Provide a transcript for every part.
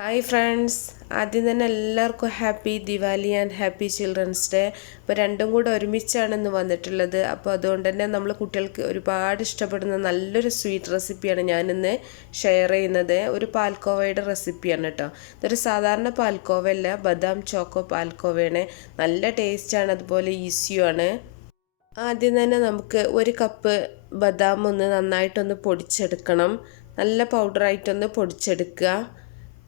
Hi friends, ആദ്യം തന്നെ എല്ലാവർക്കും happy Diwali and happy children's day. അപ്പോൾ രണ്ടും കൂടെ ഒരുമിച്ചാണ് ഇന്ന് വന്നിട്ടുള്ളത്. അപ്പോൾ അതുകൊണ്ട് തന്നെ നമ്മൾ കുട്ടികൾക്ക് ഒരുപാട് ഇഷ്ടപ്പെടുന്ന നല്ലൊരു സ്വീറ്റ് റെസിപ്പിയാണ് ഞാനിന്ന് ഷെയർ ചെയ്യുന്നത്. ഒരു പാൽക്കോവയുടെ റെസിപ്പിയാണ് കേട്ടോ. ഇതൊരു സാധാരണ പാൽക്കോവയല്ല, ബദാം ചോക്കോ പാൽക്കോവയാണ്. നല്ല ടേസ്റ്റാണ്, അതുപോലെ ഈസിയുമാണ്. ആദ്യം തന്നെ നമുക്ക് ഒരു കപ്പ് ബദാം ഒന്ന് നന്നായിട്ടൊന്ന് പൊടിച്ചെടുക്കണം. നല്ല പൗഡറായിട്ടൊന്ന് പൊടിച്ചെടുക്കുക.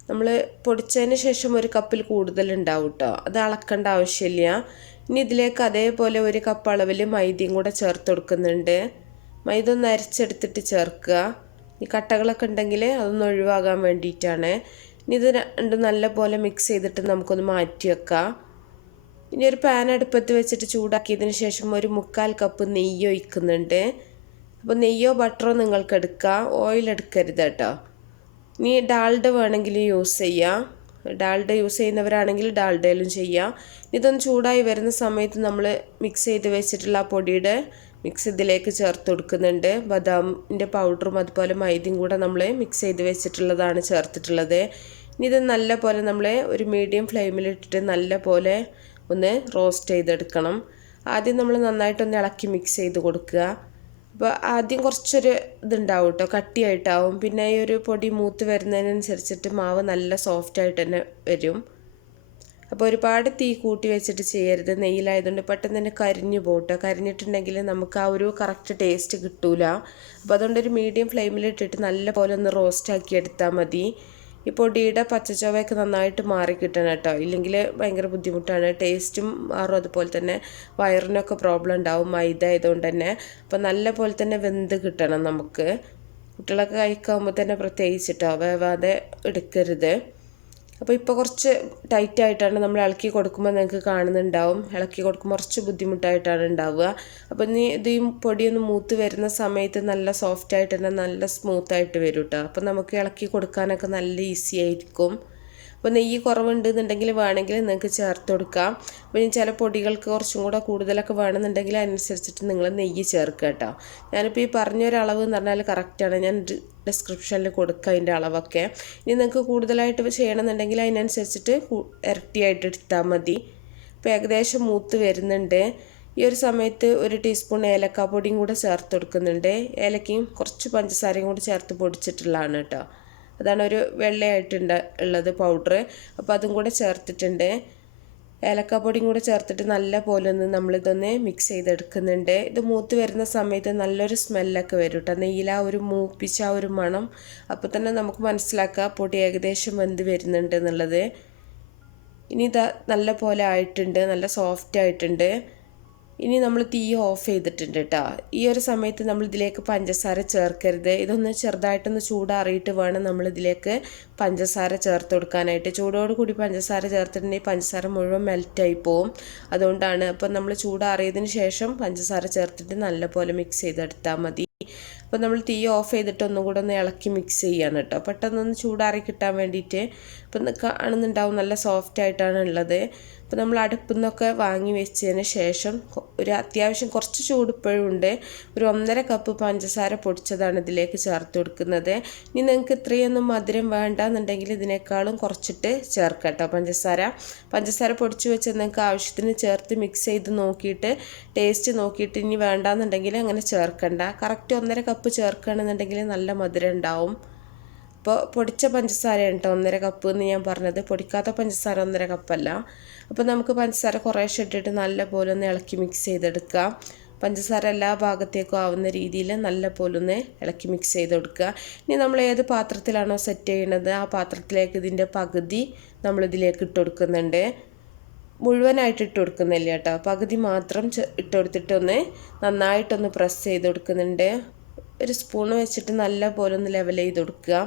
നമ്മൾ പൊടിച്ചതിന് ശേഷം ഒരു കപ്പിൽ കൂടുതൽ ഉണ്ടാവും കേട്ടോ, അത് അളക്കേണ്ട ആവശ്യമില്ല. ഇനി ഇതിലേക്ക് അതേപോലെ ഒരു കപ്പ് അളവിൽ മൈദയും കൂടെ ചേർത്ത് കൊടുക്കുന്നുണ്ട്. മൈദ ഒന്ന് അരച്ചെടുത്തിട്ട് ചേർക്കുക. ഈ കട്ടകളൊക്കെ ഉണ്ടെങ്കിൽ അതൊന്ന് ഒഴിവാകാൻ വേണ്ടിയിട്ടാണ്. ഇനി ഇത് രണ്ടും നല്ല പോലെ മിക്സ് ചെയ്തിട്ട് നമുക്കൊന്ന് മാറ്റി വെക്കാം. ഇനി ഒരു പാൻ അടുപ്പത്ത് വെച്ചിട്ട് ചൂടാക്കിയതിന് ശേഷം ഒരു 1/4 കപ്പ് നെയ്യ് ഒഴിക്കുന്നുണ്ട്. അപ്പോൾ നെയ്യോ ബട്ടറോ നിങ്ങൾക്ക് എടുക്കാം, ഓയിൽ എടുക്കരുത് കേട്ടോ. ഇനി ഡാൽഡ വേണമെങ്കിൽ യൂസ് ചെയ്യാം. ഡാൽഡ യൂസ് ചെയ്യുന്നവരാണെങ്കിൽ ഡാൽഡയിലും ചെയ്യാം. ഇതൊന്ന് ചൂടായി വരുന്ന സമയത്ത് നമ്മൾ മിക്സ് ചെയ്ത് വെച്ചിട്ടുള്ള ആ പൊടിയുടെ മിക്സ് ഇതിലേക്ക് ചേർത്ത് കൊടുക്കുന്നുണ്ട്. ബദാമിൻ്റെ പൗഡറും അതുപോലെ മൈദയും കൂടെ നമ്മൾ മിക്സ് ചെയ്ത് വെച്ചിട്ടുള്ളതാണ് ചേർത്തിട്ടുള്ളത്. ഇനി ഇത് നല്ല പോലെ നമ്മൾ ഒരു മീഡിയം ഫ്ലെയിമിലിട്ടിട്ട് നല്ല പോലെ ഒന്ന് റോസ്റ്റ് ചെയ്തെടുക്കണം. ആദ്യം നമ്മൾ നന്നായിട്ടൊന്ന് ഇളക്കി മിക്സ് ചെയ്ത് കൊടുക്കുക. അപ്പോൾ ആദ്യം കുറച്ചൊരു ഇതുണ്ടാവും കേട്ടോ, കട്ടിയായിട്ടാവും. പിന്നെ ഈ ഒരു പൊടി മൂത്ത് വരുന്നതിനനുസരിച്ചിട്ട് മാവ് നല്ല സോഫ്റ്റായിട്ട് തന്നെ വരും. അപ്പോൾ ഒരുപാട് തീ കൂട്ടി വെച്ചിട്ട് ചെയ്യരുത്, നെയ്യിലായതുകൊണ്ട് പെട്ടെന്ന് തന്നെ കരിഞ്ഞു പോട്ടെ. കരിഞ്ഞിട്ടുണ്ടെങ്കിൽ നമുക്ക് ആ ഒരു കറക്റ്റ് ടേസ്റ്റ് കിട്ടൂല. അപ്പോൾ അതുകൊണ്ടൊരു മീഡിയം ഫ്ലെയിമിലിട്ടിട്ട് നല്ല പോലെ ഒന്ന് റോസ്റ്റാക്കി എടുത്താൽ മതി. ഈ പൊടിയുടെ പച്ചച്ചൊവയൊക്കെ നന്നായിട്ട് മാറി കിട്ടണം കേട്ടോ, ഇല്ലെങ്കിൽ ഭയങ്കര ബുദ്ധിമുട്ടാണ്. ടേസ്റ്റും മാറും, അതുപോലെ തന്നെ വയറിനൊക്കെ പ്രോബ്ലം ഉണ്ടാവും മൈദ ആയതുകൊണ്ട് തന്നെ. അപ്പോൾ നല്ല പോലെ തന്നെ വെന്ത് കിട്ടണം നമുക്ക്. കുട്ടികളൊക്കെ കഴിക്കാകുമ്പോൾ തന്നെ പ്രത്യേകിച്ചിട്ടോ വേവാതെ എടുക്കരുത്. അപ്പോൾ ഇപ്പോൾ കുറച്ച് ടൈറ്റായിട്ടാണ് നമ്മൾ ഇളക്കി കൊടുക്കുമ്പോൾ നിങ്ങൾക്ക് കാണുന്നുണ്ടാവും. ഇളക്കി കൊടുക്കുമ്പോൾ കുറച്ച് ബുദ്ധിമുട്ടായിട്ടാണ് ഉണ്ടാവുക. അപ്പോൾ ഇനി ഇത് ഈ പൊടിയൊന്ന് മൂത്ത് വരുന്ന സമയത്ത് നല്ല സോഫ്റ്റായിട്ട് തന്നെ നല്ല സ്മൂത്തായിട്ട് വരും കേട്ടോ. അപ്പോൾ നമുക്ക് ഇളക്കി കൊടുക്കാനൊക്കെ നല്ല ഈസി ആയിരിക്കും. അപ്പോൾ നെയ്യ് കുറവുണ്ടെന്നുണ്ടെങ്കിൽ വേണമെങ്കിൽ നിങ്ങൾക്ക് ചേർത്ത് കൊടുക്കാം. അപ്പോൾ ഇനി ചില പൊടികൾക്ക് കുറച്ചും കൂടെ കൂടുതലൊക്കെ വേണമെന്നുണ്ടെങ്കിൽ അതിനനുസരിച്ചിട്ട് നിങ്ങൾ നെയ്യ് ചേർക്കുക കേട്ടോ. ഞാനിപ്പോൾ ഈ പറഞ്ഞൊരളവ് എന്ന് പറഞ്ഞാൽ കറക്റ്റാണ്, ഞാൻ ഡിസ്ക്രിപ്ഷനിൽ കൊടുക്കുക അതിൻ്റെ അളവൊക്കെ. ഇനി നിങ്ങൾക്ക് കൂടുതലായിട്ട് ചെയ്യണമെന്നുണ്ടെങ്കിൽ അതിനനുസരിച്ചിട്ട് ഇരട്ടിയായിട്ട് എടുത്താൽ മതി. ഇപ്പോൾ ഏകദേശം മൂത്ത് വരുന്നുണ്ട്. ഈ ഒരു സമയത്ത് ഒരു ടീസ്പൂൺ ഏലക്കാപ്പൊടിയും കൂടെ ചേർത്ത് കൊടുക്കുന്നുണ്ട്. ഏലക്കയും കുറച്ച് പഞ്ചസാരയും കൂടി ചേർത്ത് പൊടിച്ചിട്ടുള്ളതാണ് കേട്ടോ. അതാണ് ഒരു വെള്ളയായിട്ടുണ്ട് ഉള്ളത് പൗഡർ. അപ്പോൾ അതും കൂടെ ചേർത്തിട്ടുണ്ട്. ഏലക്കാപ്പൊടിയും കൂടെ ചേർത്തിട്ട് നല്ല പോലെ ഒന്ന് നമ്മളിതൊന്ന് മിക്സ് ചെയ്തെടുക്കുന്നുണ്ട്. ഇത് മൂത്ത് വരുന്ന സമയത്ത് നല്ലൊരു സ്മെല്ലൊക്കെ വരും കേട്ടോ, നെയ്യില ഒരു മൂപ്പിച്ച ആ ഒരു മണം. അപ്പോൾ തന്നെ നമുക്ക് മനസ്സിലാക്കാം പൊടി ഏകദേശം വെന്ത് വരുന്നുണ്ട് എന്നുള്ളത്. ഇനി ഇതാ നല്ല പോലെ ആയിട്ടുണ്ട്, നല്ല സോഫ്റ്റ് ആയിട്ടുണ്ട്. ഇനി നമ്മൾ തീ ഓഫ് ചെയ്തിട്ടുണ്ട് കേട്ടോ. ഈ ഒരു സമയത്ത് നമ്മൾ ഇതിലേക്ക് പഞ്ചസാര ചേർക്കരുത്. ഇതൊന്ന് ചെറുതായിട്ടൊന്ന് ചൂടാറിയിട്ട് വേണം നമ്മളിതിലേക്ക് പഞ്ചസാര ചേർത്ത് കൊടുക്കാനായിട്ട്. ചൂടോട് കൂടി പഞ്ചസാര ചേർത്തിട്ടുണ്ടെങ്കിൽ പഞ്ചസാര മുഴുവൻ മെൽറ്റായി പോവും. അതുകൊണ്ടാണ്. അപ്പം നമ്മൾ ചൂടാറിയതിന് ശേഷം പഞ്ചസാര ചേർത്തിട്ട് നല്ലപോലെ മിക്സ് ചെയ്തെടുത്താൽ മതി. അപ്പോൾ നമ്മൾ തീ ഓഫ് ചെയ്തിട്ട് ഒന്നും കൂടെ ഒന്ന് ഇളക്കി മിക്സ് ചെയ്യാണ് കേട്ടോ, പെട്ടെന്നൊന്ന് ചൂടാറി കിട്ടാൻ വേണ്ടിയിട്ട്. ഇപ്പം കാണുന്നുണ്ടാവും നല്ല സോഫ്റ്റ് ആയിട്ടാണ് ഉള്ളത്. അപ്പോൾ നമ്മൾ അടുപ്പിൽ നിന്നൊക്കെ വാങ്ങി വെച്ചതിന് ശേഷം ഒരു അത്യാവശ്യം കുറച്ച് ചൂടിപ്പോഴും ഉണ്ട്. ഒരു 1.5 കപ്പ് പഞ്ചസാര പൊടിച്ചതാണ് ഇതിലേക്ക് ചേർത്ത് കൊടുക്കുന്നത്. ഇനി നിങ്ങൾക്ക് ഇത്രയൊന്നും മധുരം വേണ്ടെന്നുണ്ടെങ്കിൽ ഇതിനേക്കാളും കുറച്ചിട്ട് ചേർക്കാം കേട്ടോ പഞ്ചസാര പൊടിച്ച് വെച്ച് നിങ്ങൾക്ക് ആവശ്യത്തിന് ചേർത്ത് മിക്സ് ചെയ്ത് നോക്കിയിട്ട് ടേസ്റ്റ് നോക്കിയിട്ട് ഇനി വേണ്ടാന്നുണ്ടെങ്കിൽ അങ്ങനെ ചേർക്കണ്ട. കറക്റ്റ് 1.5 കപ്പ് ചേർക്കുകയാണെന്നുണ്ടെങ്കിൽ നല്ല മധുരം ഉണ്ടാവും. അപ്പോൾ പൊടിച്ച പഞ്ചസാരയാണ് കേട്ടോ 1.5 കപ്പ് എന്ന് ഞാൻ പറഞ്ഞത്, പൊടിക്കാത്ത പഞ്ചസാര 1.5 കപ്പല്ല. അപ്പോൾ നമുക്ക് പഞ്ചസാര കുറേശ്ശെ ഇട്ടിട്ട് നല്ല പോലെ ഒന്ന് ഇളക്കി മിക്സ് ചെയ്തെടുക്കാം. പഞ്ചസാര എല്ലാ ഭാഗത്തേക്കും ആവുന്ന രീതിയിൽ നല്ല പോലെ ഒന്ന് ഇളക്കി മിക്സ് ചെയ്ത് കൊടുക്കുക. ഇനി നമ്മൾ ഏത് പാത്രത്തിലാണോ സെറ്റ് ചെയ്യുന്നത് ആ പാത്രത്തിലേക്ക് ഇതിൻ്റെ പകുതി നമ്മളിതിലേക്ക് ഇട്ട് കൊടുക്കുന്നുണ്ട്. മുഴുവനായിട്ട് ഇട്ട് കൊടുക്കുന്നില്ല കേട്ടോ, പകുതി മാത്രം ഇട്ട് കൊടുത്തിട്ടൊന്ന് നന്നായിട്ടൊന്ന് പ്രസ് ചെയ്ത് കൊടുക്കുന്നുണ്ട്. ഒരു സ്പൂൺ വെച്ചിട്ട് നല്ല പോലെ ഒന്ന് ലെവൽ ചെയ്ത് കൊടുക്കുക.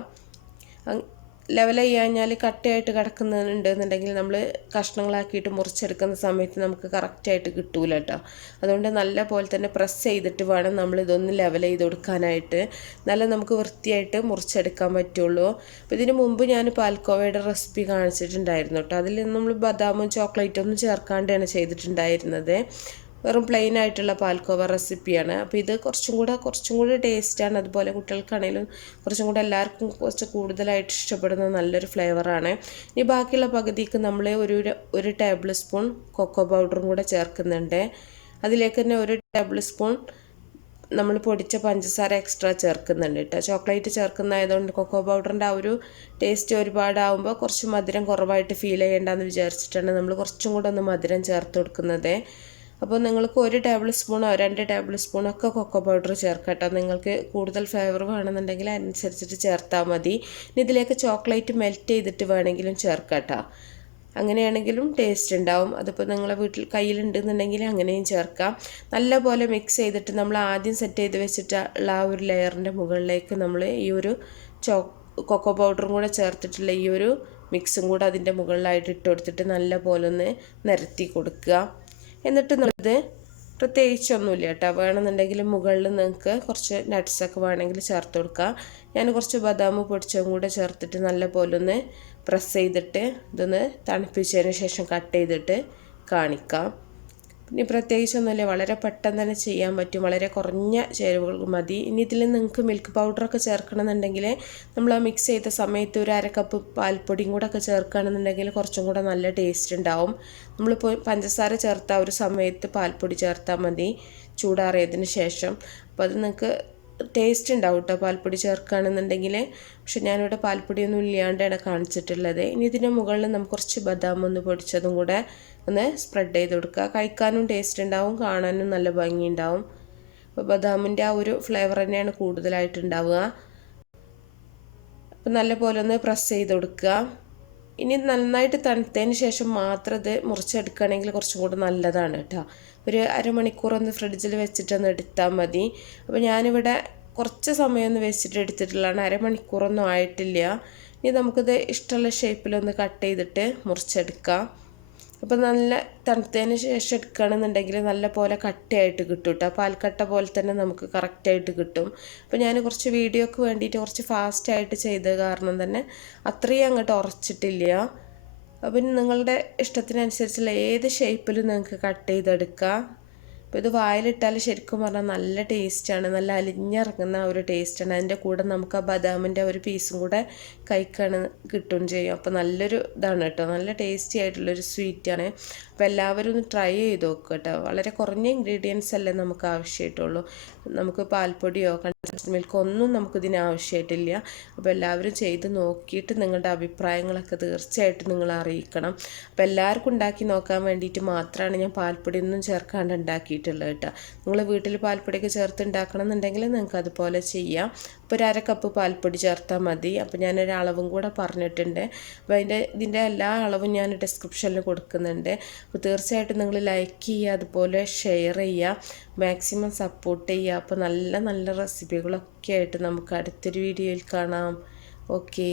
ലെവൽ ചെയ്യാഞ്ഞാൽ കട്ടയായിട്ട് കിടക്കുന്നുണ്ട് എന്നുണ്ടെങ്കിൽ നമ്മൾ കഷ്ണങ്ങളാക്കിയിട്ട് മുറിച്ചെടുക്കുന്ന സമയത്ത് നമുക്ക് കറക്റ്റായിട്ട് കിട്ടൂല കേട്ടോ. അതുകൊണ്ട് നല്ല പോലെ തന്നെ പ്രസ് ചെയ്തിട്ട് വേണം നമ്മളിതൊന്ന് ലെവൽ ചെയ്ത് കൊടുക്കാനായിട്ട്, നല്ല നമുക്ക് വൃത്തിയായിട്ട് മുറിച്ചെടുക്കാൻ പറ്റുള്ളൂ. അപ്പോൾ ഇതിന് മുമ്പ് ഞാൻ പാൽക്കോവയുടെ റെസിപ്പി കാണിച്ചിട്ടുണ്ടായിരുന്നു കേട്ടോ. അതിൽ നമ്മൾ ബദാമും ചോക്ലേറ്റും ഒന്നും ചേർക്കാണ്ടാണ് ചെയ്തിട്ടുണ്ടായിരുന്നത്. വെറും പ്ലെയിൻ ആയിട്ടുള്ള പാൽക്കോവ റെസിപ്പിയാണ്. അപ്പോൾ ഇത് കുറച്ചും കൂടെ ടേസ്റ്റാണ്. അതുപോലെ കുട്ടികൾക്കാണെങ്കിലും കുറച്ചും കൂടെ എല്ലാവർക്കും കുറച്ച് കൂടുതലായിട്ട് ഇഷ്ടപ്പെടുന്ന നല്ലൊരു ഫ്ലേവറാണ്. ഇനി ബാക്കിയുള്ള പകുതിക്ക് നമ്മൾ ഒരു ടേബിൾ സ്പൂൺ കൊക്കോ പൗഡറും കൂടെ ചേർക്കുന്നുണ്ട്. അതിലേക്ക് തന്നെ ഒരു ടേബിൾ സ്പൂൺ നമ്മൾ പൊടിച്ച പഞ്ചസാര എക്സ്ട്രാ ചേർക്കുന്നുണ്ട് കേട്ടോ. ചോക്ലേറ്റ് ചേർക്കുന്നതായതുകൊണ്ട് കൊക്കോ പൗഡറിൻ്റെ ആ ഒരു ടേസ്റ്റ് ഒരുപാടാകുമ്പോൾ കുറച്ച് മധുരം കുറവായിട്ട് ഫീൽ ചെയ്യേണ്ടെന്ന് വിചാരിച്ചിട്ടാണ് നമ്മൾ കുറച്ചും കൂടെ ഒന്ന് മധുരം ചേർത്ത് കൊടുക്കുന്നത്. അപ്പോൾ നിങ്ങൾക്ക് 1 ടേബിൾ സ്പൂണോ 2 ടേബിൾ സ്പൂണോ ഒക്കെ കൊക്കോ പൗഡർ ചേർക്കാം കേട്ടോ. നിങ്ങൾക്ക് കൂടുതൽ ഫ്ലേവർ വേണമെന്നുണ്ടെങ്കിൽ അതിനനുസരിച്ചിട്ട് ചേർത്താൽ മതി. ഇനി ഇതിലേക്ക് ചോക്ലേറ്റ് മെൽറ്റ് ചെയ്തിട്ട് വേണമെങ്കിലും ചേർക്കാം കേട്ടോ. അങ്ങനെയാണെങ്കിലും ടേസ്റ്റ് ഉണ്ടാവും. അതിപ്പോൾ നിങ്ങളെ വീട്ടിൽ കയ്യിലുണ്ടെന്നുണ്ടെങ്കിൽ അങ്ങനെയും ചേർക്കാം. നല്ലപോലെ മിക്സ് ചെയ്തിട്ട് നമ്മൾ ആദ്യം സെറ്റ് ചെയ്ത് വെച്ചിട്ടുള്ള ആ ഒരു ലെയറിൻ്റെ മുകളിലേക്ക് നമ്മൾ ഈ ഒരു കൊക്കോ പൗഡറും കൂടെ ചേർത്തിട്ടുള്ള ഈ ഒരു മിക്സും കൂടെ അതിൻ്റെ മുകളിലായിട്ട് ഇട്ട് കൊടുത്തിട്ട് നല്ലപോലെ ഒന്ന് നിരത്തി കൊടുക്കുക. എന്നിട്ട് നമ്മളിത് പ്രത്യേകിച്ചൊന്നുമില്ല കേട്ടോ. വേണമെന്നുണ്ടെങ്കിൽ മുകളിൽ നിങ്ങൾക്ക് കുറച്ച് നട്ട്സൊക്കെ വേണമെങ്കിൽ ചേർത്ത് കൊടുക്കുക. ഞാൻ കുറച്ച് ബദാം പൊടിച്ചതും കൂടെ ചേർത്തിട്ട് നല്ലപോലെ ഒന്ന് പ്രസ് ചെയ്തിട്ട് ഇതൊന്ന് തണുപ്പിച്ചതിന് ശേഷം കട്ട് ചെയ്തിട്ട് കാണിക്കാം. ഇനി പ്രത്യേകിച്ചൊന്നുമില്ല, വളരെ പെട്ടെന്ന് തന്നെ ചെയ്യാൻ പറ്റും. വളരെ കുറഞ്ഞ ചേരുവകൾ മതി. ഇനി ഇതിൽ നിങ്ങൾക്ക് മിൽക്ക് പൗഡറൊക്കെ ചേർക്കണമെന്നുണ്ടെങ്കിൽ നമ്മൾ ആ മിക്സ് ചെയ്ത സമയത്ത് ഒരു 1/2 കപ്പ് പാൽപ്പൊടിയും കൂടെ ഒക്കെ ചേർക്കുകയാണെന്നുണ്ടെങ്കിൽ കുറച്ചും കൂടെ നല്ല ടേസ്റ്റ് ഉണ്ടാവും. നമ്മളിപ്പോൾ പഞ്ചസാര ചേർത്ത ഒരു സമയത്ത് പാൽപ്പൊടി ചേർത്താൽ മതി ചൂടാറിയതിന് ശേഷം. അപ്പോൾ അത് നിങ്ങൾക്ക് ടേസ്റ്റ് ഉണ്ടാവും കേട്ടോ പാൽപ്പൊടി ചേർക്കുകയാണെന്നുണ്ടെങ്കിൽ. പക്ഷെ ഞാനിവിടെ പാൽപ്പൊടിയൊന്നും ഇല്ലാണ്ടാണ് കാണിച്ചിട്ടുള്ളത്. ഇനി ഇതിൻ്റെ മുകളിൽ നമുക്ക് കുറച്ച് ബദാം ഒന്ന് പൊടിച്ചതും കൂടെ ഒന്ന് സ്പ്രെഡ് ചെയ്ത് കൊടുക്കുക. കഴിക്കാനും ടേസ്റ്റ് ഉണ്ടാവും, കാണാനും നല്ല ഭംഗി ഉണ്ടാവും. അപ്പോൾ ബദാമിൻ്റെ ആ ഒരു ഫ്ലേവർ തന്നെയാണ് കൂടുതലായിട്ടുണ്ടാവുക. അപ്പോൾ നല്ലപോലെ ഒന്ന് പ്രസ് ചെയ്ത് കൊടുക്കുക. ഇനി നന്നായിട്ട് തണുത്തതിന് ശേഷം മാത്രം ഇത് മുറിച്ചെടുക്കുകയാണെങ്കിൽ കുറച്ചും കൂടെ നല്ലതാണ് കേട്ടോ. ഒരു അരമണിക്കൂർ ഒന്ന് ഫ്രിഡ്ജിൽ വെച്ചിട്ടൊന്ന് എടുത്താൽ മതി. അപ്പോൾ ഞാനിവിടെ കുറച്ച് സമയം ഒന്ന് വെച്ചിട്ട് എടുത്തിട്ടുള്ളതാണ്, അരമണിക്കൂറൊന്നും ആയിട്ടില്ല. ഇനി നമുക്കിത് ഇഷ്ടമുള്ള ഷേപ്പിലൊന്ന് കട്ട് ചെയ്തിട്ട് മുറിച്ചെടുക്കാം. അപ്പോൾ നല്ല തണുത്തതിന് ശേഷം എടുക്കുകയാണെന്നുണ്ടെങ്കിൽ നല്ല പോലെ കട്ടയായിട്ട് കിട്ടും കേട്ടോ. പാൽക്കട്ട പോലെ തന്നെ നമുക്ക് കറക്റ്റായിട്ട് കിട്ടും. അപ്പോൾ ഞാൻ കുറച്ച് വീഡിയോക്ക് വേണ്ടിയിട്ട് കുറച്ച് ഫാസ്റ്റായിട്ട് ചെയ്ത കാരണം തന്നെ അത്രയും അങ്ങോട്ട് ഉറച്ചിട്ടില്ല. അപ്പം നിങ്ങളുടെ ഇഷ്ടത്തിനനുസരിച്ചുള്ള ഏത് ഷേപ്പിലും നിങ്ങൾക്ക് കട്ട് ചെയ്തെടുക്കാം. അപ്പോൾ ഇത് വായിലിട്ടാൽ ശരിക്കും പറഞ്ഞാൽ നല്ല ടേസ്റ്റാണ്, നല്ല അലിഞ്ഞിറങ്ങുന്ന ഒരു ടേസ്റ്റാണ്. അതിൻ്റെ കൂടെ നമുക്ക് ആ ബദാമിൻ്റെ ഒരു പീസും കൂടെ കഴിക്കാൻ കിട്ടും ചെയ്യും. അപ്പോൾ നല്ലൊരു ഇതാണ് കേട്ടോ, നല്ല ടേസ്റ്റി ആയിട്ടുള്ളൊരു സ്വീറ്റാണ്. അപ്പോൾ എല്ലാവരും ഒന്ന് ട്രൈ ചെയ്ത് നോക്കുക കേട്ടോ. വളരെ കുറഞ്ഞ ഇൻഗ്രീഡിയൻസ് അല്ലേ നമുക്ക് ആവശ്യമായിട്ടുള്ളൂ. നമുക്ക് പാൽപ്പൊടിയോ കണ്ടൻസ്ഡ് മിൽക്കോ ഒന്നും നമുക്കിതിന് ആവശ്യമായിട്ടില്ല. അപ്പോൾ എല്ലാവരും ചെയ്ത് നോക്കിയിട്ട് നിങ്ങളുടെ അഭിപ്രായങ്ങളൊക്കെ തീർച്ചയായിട്ടും നിങ്ങൾ അറിയിക്കണം. അപ്പോൾ എല്ലാവർക്കും ഉണ്ടാക്കി നോക്കാൻ വേണ്ടിയിട്ട് മാത്രമാണ് ഞാൻ പാൽപ്പൊടി ഒന്നും ചേർക്കാണ്ട് ഉണ്ടാക്കിയിട്ടുള്ളത് കേട്ടോ. നിങ്ങൾ വീട്ടിൽ പാൽപ്പൊടിയൊക്കെ ചേർത്ത് ഉണ്ടാക്കണം എന്നുണ്ടെങ്കിൽ നിങ്ങൾക്ക് അതുപോലെ ചെയ്യാം. അപ്പോൾ ഒരു 1/2 കപ്പ് പാൽപ്പൊടി ചേർത്താൽ മതി. അപ്പോൾ ഞാനൊരു അളവും കൂടെ പറഞ്ഞിട്ടുണ്ട്. അപ്പോൾ ഇതിൻ്റെ എല്ലാ അളവും ഞാൻ ഡിസ്ക്രിപ്ഷനിൽ കൊടുക്കുന്നുണ്ട്. അപ്പോൾ തീർച്ചയായിട്ടും നിങ്ങൾ ലൈക്ക് ചെയ്യുക, അതുപോലെ ഷെയർ ചെയ്യുക, മാക്സിമം സപ്പോർട്ട് ചെയ്യുക. അപ്പോൾ നല്ല നല്ല റെസിപ്പികളൊക്കെ ആയിട്ട് നമുക്ക് അടുത്തൊരു വീഡിയോയിൽ കാണാം. ഓക്കേ.